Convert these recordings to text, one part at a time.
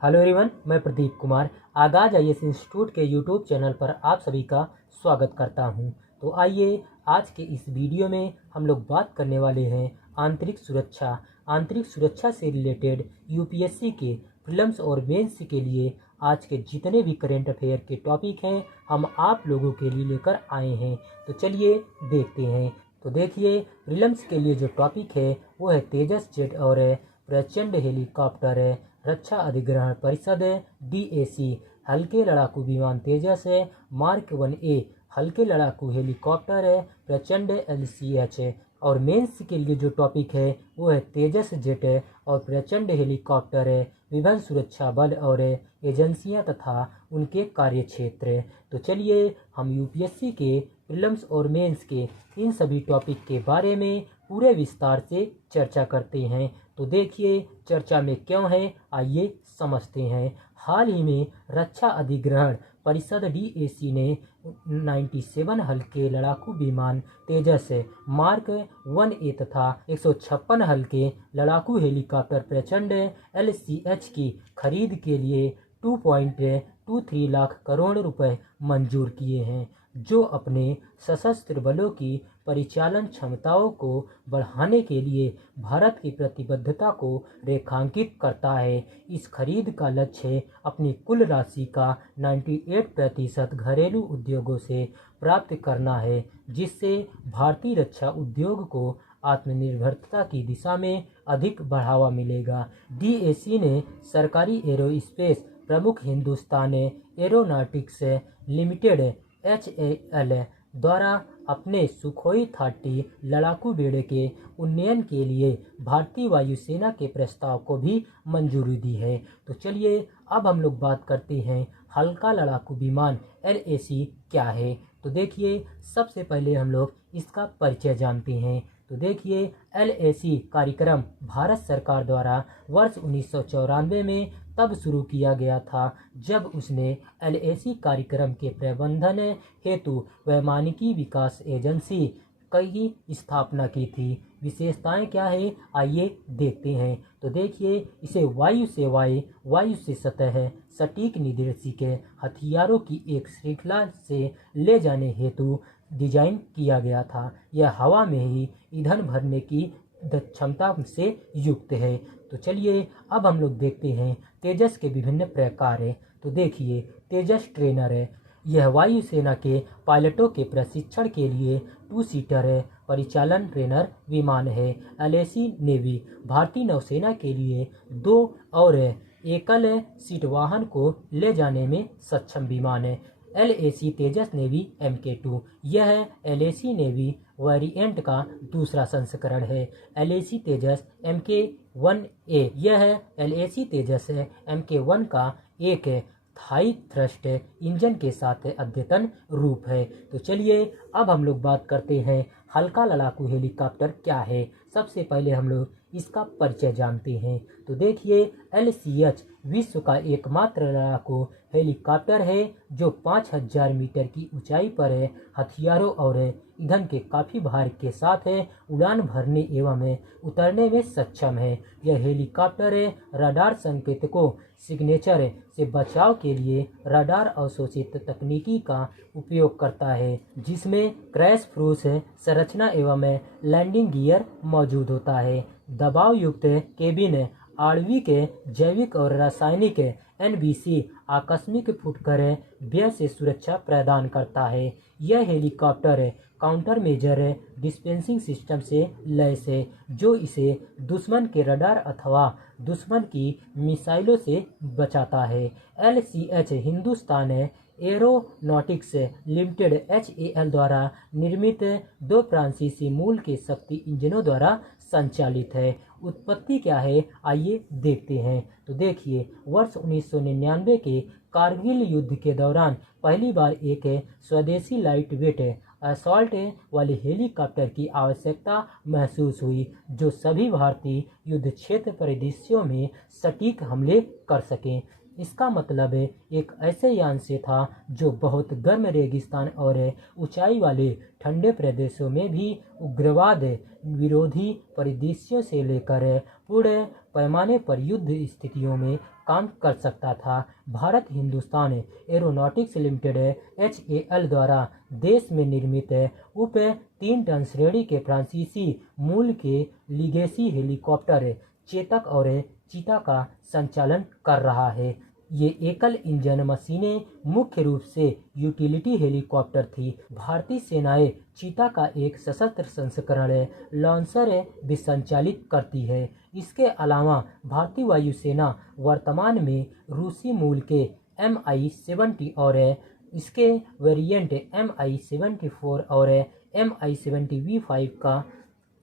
Hello everyone, मैं प्रदीप कुमार आगाज IAS institute के यूट्यूब चैनल पर आप सभी का स्वागत करता हूं। तो आइए आज के इस वीडियो में हम लोग बात करने वाले हैं आंतरिक सुरक्षा। आंतरिक सुरक्षा से रिलेटेड यूपीएससी के प्रीलिम्स और मेंस के लिए आज के जितने भी करेंट अफेयर के टॉपिक हैं हम आप लोगों के लिए लेकर आए हैं। तो चलिए देखते हैं। तो देखिए, प्रीलिम्स के लिए जो टॉपिक है वो है तेजस जेट और प्रचंड हेलीकॉप्टर है, रक्षा अधिग्रहण परिषद है, डीएसी, हल्के लड़ाकू विमान तेजस है, मार्क 1A हल्के लड़ाकू हेलीकॉप्टर है, प्रचंड एलसीएच है। और मेंस के लिए जो टॉपिक है वो है तेजस जेट है और प्रचंड हेलीकॉप्टर है, विभिन्न सुरक्षा बल और एजेंसियां तथा उनके कार्य क्षेत्र। तो चलिए हम यूपीएससी के प्रीलिम्स और मेंस के इन सभी टॉपिक के बारे में पूरे विस्तार से चर्चा करते हैं। तो देखिए चर्चा में क्यों है, आइए समझते हैं। हाल ही में रक्षा अधिग्रहण परिषद डीएसी ने 97 हल्के लड़ाकू विमान तेजस मार्क 1A तथा 156 हल्के लड़ाकू हेलीकॉप्टर प्रचंड एलसीएच की खरीद के लिए 2.23 लाख करोड़ रुपए मंजूर किए हैं, जो अपने सशस्त्र बलों की परिचालन क्षमताओं को बढ़ाने के लिए भारत की प्रतिबद्धता को रेखांकित करता है। इस खरीद का लक्ष्य अपनी कुल राशि का 98% घरेलू उद्योगों से प्राप्त करना है, जिससे भारतीय रक्षा उद्योग को आत्मनिर्भरता की दिशा में अधिक बढ़ावा मिलेगा। डीएसी ने सरकारी एरोस्पेस प्रमुख हिंदुस्तान एरोनॉटिक्स लिमिटेड HAL द्वारा अपने सुखोई 30 लड़ाकू बेड़े के उन्नयन के लिए भारतीय वायुसेना के प्रस्ताव को भी मंजूरी दी है। तो चलिए अब हम लोग बात करते हैं हल्का लड़ाकू विमान LAC क्या है। तो देखिए सबसे पहले हम लोग इसका परिचय जानते हैं। तो देखिए LAC कार्यक्रम भारत सरकार द्वारा वर्ष 1994 में तब शुरू किया गया था जब उसने LAC कार्यक्रम के प्रबंधन हेतु वैमानिकी विकास एजेंसी की स्थापना की थी। विशेषताएं क्या है, आइए देखते हैं। तो देखिए इसे वायु सेवाएं, वायु से सतह सटीक निर्देशिक हथियारों की एक श्रृंखला से ले जाने हेतु डिजाइन किया गया था। यह हवा में ही ईंधन भरने की क्षमता से युक्त है। तो चलिए अब हम लोग देखते हैं तेजस के विभिन्न प्रकार है। तो देखिए तेजस ट्रेनर है, यह वायुसेना के पायलटों के प्रशिक्षण के लिए 2 सीटर परिचालन ट्रेनर विमान है। LAC नेवी भारतीय नौसेना के लिए 2 और एकल सीट वाहन को ले जाने में सक्षम विमान है। LAC तेजस नेवी MK2, यह LAC नेवी वेरिएंट का दूसरा संस्करण है। LAC तेजस MK1A, यह LAC तेजस MK1 का एक हाई थ्रस्ट इंजन के साथ अद्यतन रूप है। तो चलिए अब हम लोग बात करते हैं हल्का लड़ाकू हेलीकॉप्टर क्या है। सबसे पहले हम लोग इसका परिचय जानते हैं। तो देखिए LCH विश्व का एकमात्र लड़ाकू हेलीकॉप्टर है जो 5000 मीटर की ऊंचाई पर हथियारों और ईंधन के काफ़ी भार के साथ उड़ान भरने एवं उतरने में सक्षम है। यह हेलीकॉप्टर रडार संकेतकों सिग्नेचर से बचाव के लिए रडार अवशोषित तकनीकी का उपयोग करता है, जिसमें क्रैश प्रूफ संरचना एवं लैंडिंग गियर मौजूद होता है। दबाव युक्त केबिन, आणविक जैविक और रासायनिक NBC आकस्मिक फुटकर व्यय से सुरक्षा प्रदान करता है। यह helicopter counter measure dispensing system से लैस है, जो इसे दुश्मन के रडार अथवा दुश्मन की मिसाइलों से बचाता है। LCH Hindustan aeronautics limited HAL द्वारा निर्मित 2 फ्रांसीसी मूल के शक्ति इंजनों द्वारा संचालित है। उत्पत्ति क्या है, आइए देखते हैं। तो देखिए वर्ष 1999 के कारगिल युद्ध के दौरान पहली बार एक स्वदेशी लाइट वेट असॉल्ट वाले हेलीकॉप्टर की आवश्यकता महसूस हुई, जो सभी भारतीय युद्ध क्षेत्र परिदृश्यों में सटीक हमले कर सकें। इसका मतलब एक ऐसे यान से था जो बहुत गर्म रेगिस्तान और ऊंचाई वाले ठंडे प्रदेशों में भी उग्रवाद विरोधी परिदृश्यों से लेकर पूरे पैमाने पर युद्ध स्थितियों में काम कर सकता था। Bharat Hindustan aeronautics limited HAL द्वारा देश में निर्मित उप 3 टन श्रेणी के फ्रांसीसी मूल के लीगेसी हेलीकॉप्टर चेतक और चीता का संचालन कर रहा है। ये एकल इंजन मशीनें मुख्य रूप से यूटिलिटी हेलीकॉप्टर थी। भारतीय सेनाएं चीता का एक सशस्त्र संस्करण लॉन्चर भी संचालित करती है। इसके अलावा भारतीय वायुसेना वर्तमान में रूसी मूल के Mi-70 और इसके वेरिएंट Mi-74 और Mi-70V5 का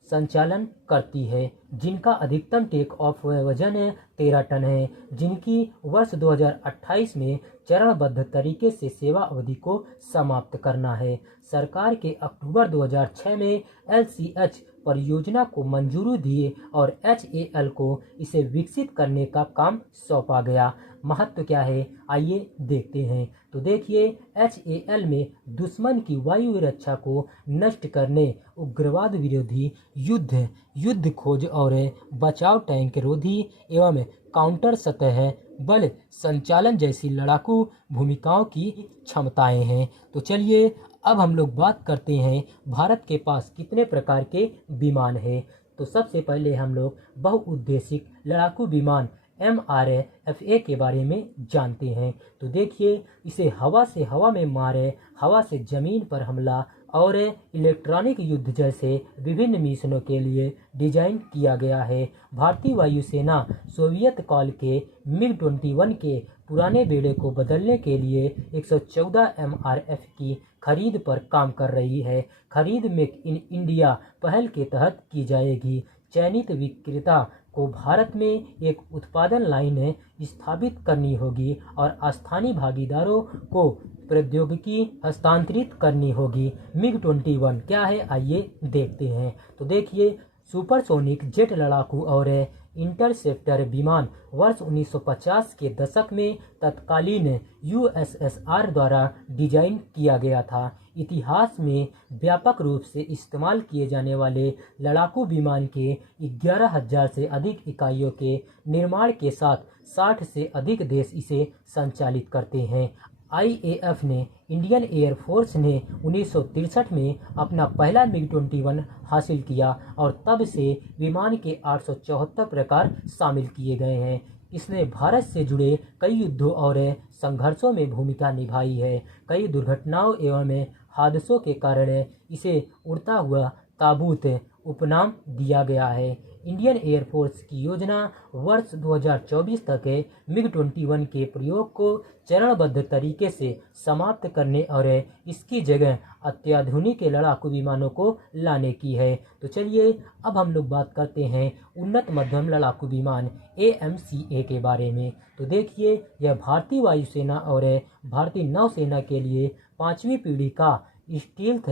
संचालन करती है, जिनका अधिकतम टेक ऑफ वजन 13 टन है, जिनकी वर्ष 2028 में चरणबद्ध तरीके से सेवा अवधि को समाप्त करना है। सरकार के अक्टूबर 2006 में LCH परियोजना को मंजूरी दिए और HAL को इसे विकसित करने का काम सौंपा गया। महत्व क्या है, आइए देखते हैं। तो देखिए, HAL में दुश्मन की वायु रक्षा को नष्ट करने, उग्रवाद विरोधी युद्ध खोज और बचाव, टैंक रोधी एवं काउंटर सतह बल संचालन जैसी लड़ाकू भूमिकाओं की क्षमताएं हैं। तो चलिए अब हम लोग बात करते हैं भारत के पास कितने प्रकार के विमान हैं। तो सबसे पहले हम लोग बहुउद्देशिक लड़ाकू विमान MRFA के बारे में जानते हैं। तो देखिए, इसे हवा से हवा में मारे, हवा से जमीन पर हमला और इलेक्ट्रॉनिक युद्ध जैसे विभिन्न मिशनों के लिए डिजाइन किया गया है। भारतीय वायुसेना सोवियत काल के MiG-21 के पुराने बेड़े को बदलने के लिए 114 MRF की खरीद पर काम कर रही है। खरीद मेक इन इंडिया पहल के तहत की जाएगी। चयनित विक्रेता को भारत में एक उत्पादन लाइन स्थापित करनी होगी और स्थानीय भागीदारों को प्रौद्योगिकी हस्तांतरित करनी होगी। MiG-21 क्या है, आइए देखते हैं। तो देखिए, सुपरसोनिक जेट लड़ाकू और इंटरसेप्टर विमान वर्ष 1950 के दशक में तत्कालीन USSR द्वारा डिजाइन किया गया था। इतिहास में व्यापक रूप से इस्तेमाल किए जाने वाले लड़ाकू विमान के 11,000 से अधिक इकाइयों के निर्माण के साथ 60 से अधिक देश इसे संचालित करते हैं। IAF ने इंडियन एयरफोर्स ने 1963 में अपना पहला MiG-21 हासिल किया और तब से विमान के 874 प्रकार शामिल किए गए हैं। इसने भारत से जुड़े कई युद्धों और संघर्षों में भूमिका निभाई है। कई दुर्घटनाओं एवं हादसों के कारण इसे उड़ता हुआ ताबूत उपनाम दिया गया है। इंडियन एयरफोर्स की योजना वर्ष 2024 तक MiG-21 के प्रयोग को चरणबद्ध तरीके से समाप्त करने और इसकी जगह अत्याधुनिक लड़ाकू विमानों को लाने की है। तो चलिए अब हम लोग बात करते हैं उन्नत मध्यम लड़ाकू विमान AMCA के बारे में। तो देखिए, यह भारतीय वायुसेना और भारतीय नौसेना के लिए 5वीं पीढ़ी का स्टील्थ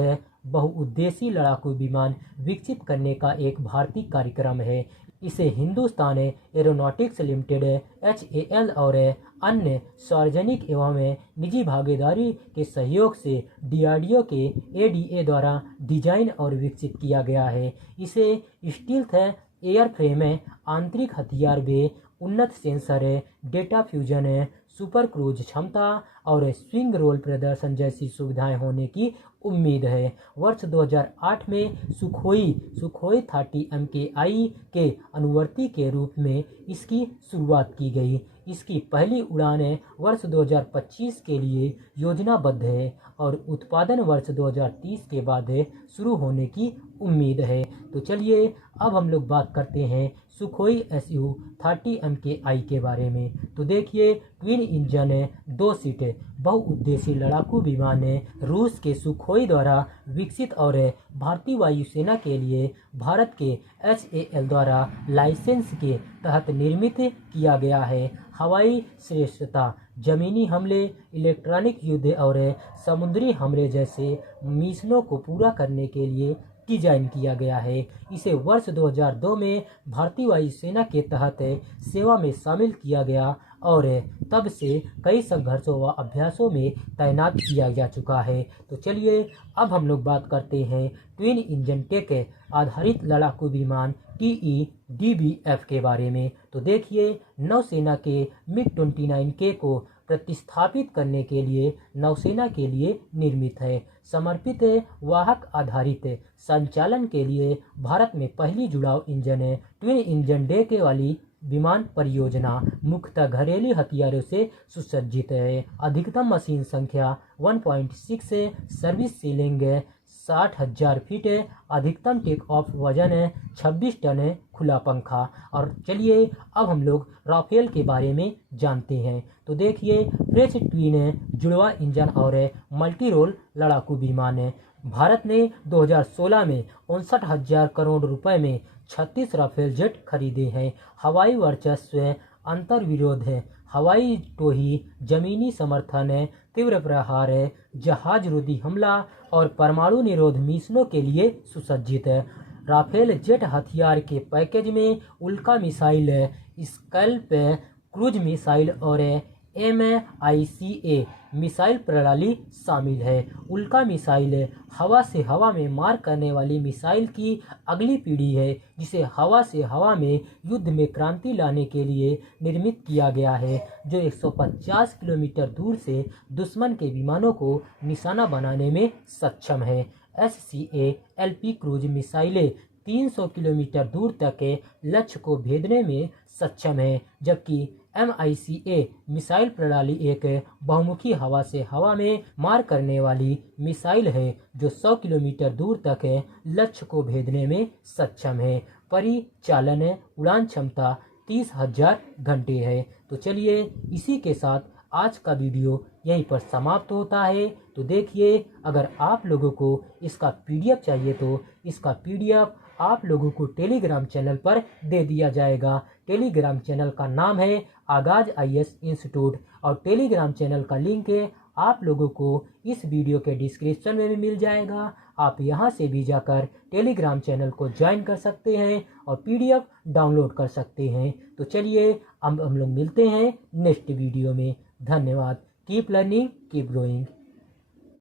बहुउद्देशीय लड़ाकू विमान विकसित करने का एक भारतीय कार्यक्रम है। इसे हिंदुस्तान एरोनॉटिक्स लिमिटेड HAL और अन्य सार्वजनिक एवं निजी भागीदारी के सहयोग से DRDO के ADA द्वारा डिजाइन और विकसित किया गया है। इसे स्टील्थ एयरफ्रेम, आंतरिक हथियार बे, उन्नत sensor, data fusion, super cruise क्षमता और स्विंग रोल प्रदर्शन जैसी सुविधाएं होने की उम्मीद है। वर्ष 2008 में सुखोई 30 MKI के अनुवर्ती के रूप में इसकी शुरुआत की गई। इसकी पहली उड़ान वर्ष 2025 के लिए योजनाबद्ध है और उत्पादन वर्ष 2030 के बाद शुरू होने की उम्मीद है। तो चलिए अब हम लोग बात करते हैं सुखोई Su-30 MKI के बारे में। तो देखिए, ट्विन इंजन 2 सीट बहुउद्देशीय लड़ाकू विमान रूस के सुखोई द्वारा विकसित और भारतीय वायुसेना के लिए भारत के HAL द्वारा लाइसेंस के तहत निर्मित किया गया है। हवाई श्रेष्ठता, जमीनी हमले, इलेक्ट्रॉनिक युद्ध और समुद्री हमले जैसे मिशनों को पूरा करने के लिए डिजाइन किया गया है। इसे वर्ष 2002 में भारतीय वायुसेना के तहत सेवा में शामिल किया गया और तब से कई संघर्षों व अभ्यासों में तैनात किया जा चुका है। तो चलिए अब हम लोग बात करते हैं ट्विन इंजन टेक आधारित लड़ाकू विमान TEDBF के बारे में। तो देखिए, नौसेना के MiG-29K को प्रतिस्थापित करने के लिए नौसेना के लिए निर्मित है। समर्पित वाहक आधारित संचालन के लिए भारत में पहली जुड़ाव इंजन है। ट्विन इंजन डेक वाली विमान परियोजना मुख्यतः घरेलू हथियारों से सुसज्जित है। अधिकतम मशीन संख्या 1.6 सर्विस सीलिंग 60,000 फीट, अधिकतम टेक ऑफ वजन 26 टन, खुला पंखा। और चलिए अब हम लोग राफेल के बारे में जानते हैं। तो देखिए, फ्रेश ट्विन जुड़वा इंजन और मल्टी रोल लड़ाकू विमान है। भारत ने 2016 में 59,000 करोड़ रुपए में 36 राफेल जेट खरीदे हैं। हवाई वर्चस्व, अंतर विरोध है, हवाई टोही, जमीनी समर्थन है, तीव्र प्रहार है, जहाज रोधी हमला और परमाणु निरोध मिशनों के लिए सुसज्जित है। राफेल जेट हथियार के पैकेज में उल्का मिसाइल, स्कैल्प क्रूज मिसाइल और MICA मिसाइल प्रणाली शामिल है। उल्का मिसाइल हवा से हवा में मार करने वाली मिसाइल की अगली पीढ़ी है, जिसे हवा से हवा में युद्ध में क्रांति लाने के लिए निर्मित किया गया है, जो 150 किलोमीटर दूर से दुश्मन के विमानों को निशाना बनाने में सक्षम है। SCALP क्रूज मिसाइलें 300 किलोमीटर दूर तक लक्ष्य को भेदने में सक्षम है, जबकि MICA मिसाइल प्रणाली एक बहुमुखी हवा से हवा में मार करने वाली मिसाइल है, जो 100 किलोमीटर दूर तक लक्ष्य को भेदने में सक्षम है। परिचालन उड़ान क्षमता 30,000 घंटे है। तो चलिए इसी के साथ आज का वीडियो यहीं पर समाप्त होता है। तो देखिए, अगर आप लोगों को इसका PDF चाहिए तो इसका PDF आप लोगों को टेलीग्राम चैनल पर दे दिया जाएगा। टेलीग्राम चैनल का नाम है आगाज IAS इंस्टीट्यूट और टेलीग्राम चैनल का लिंक आप लोगों को इस वीडियो के डिस्क्रिप्शन में भी मिल जाएगा। आप यहां से भी जाकर टेलीग्राम चैनल को ज्वाइन कर सकते हैं और PDF डाउनलोड कर सकते हैं। तो चलिए अब हम लोग मिलते हैं नेक्स्ट वीडियो में। धन्यवाद। Keep learning, keep growing.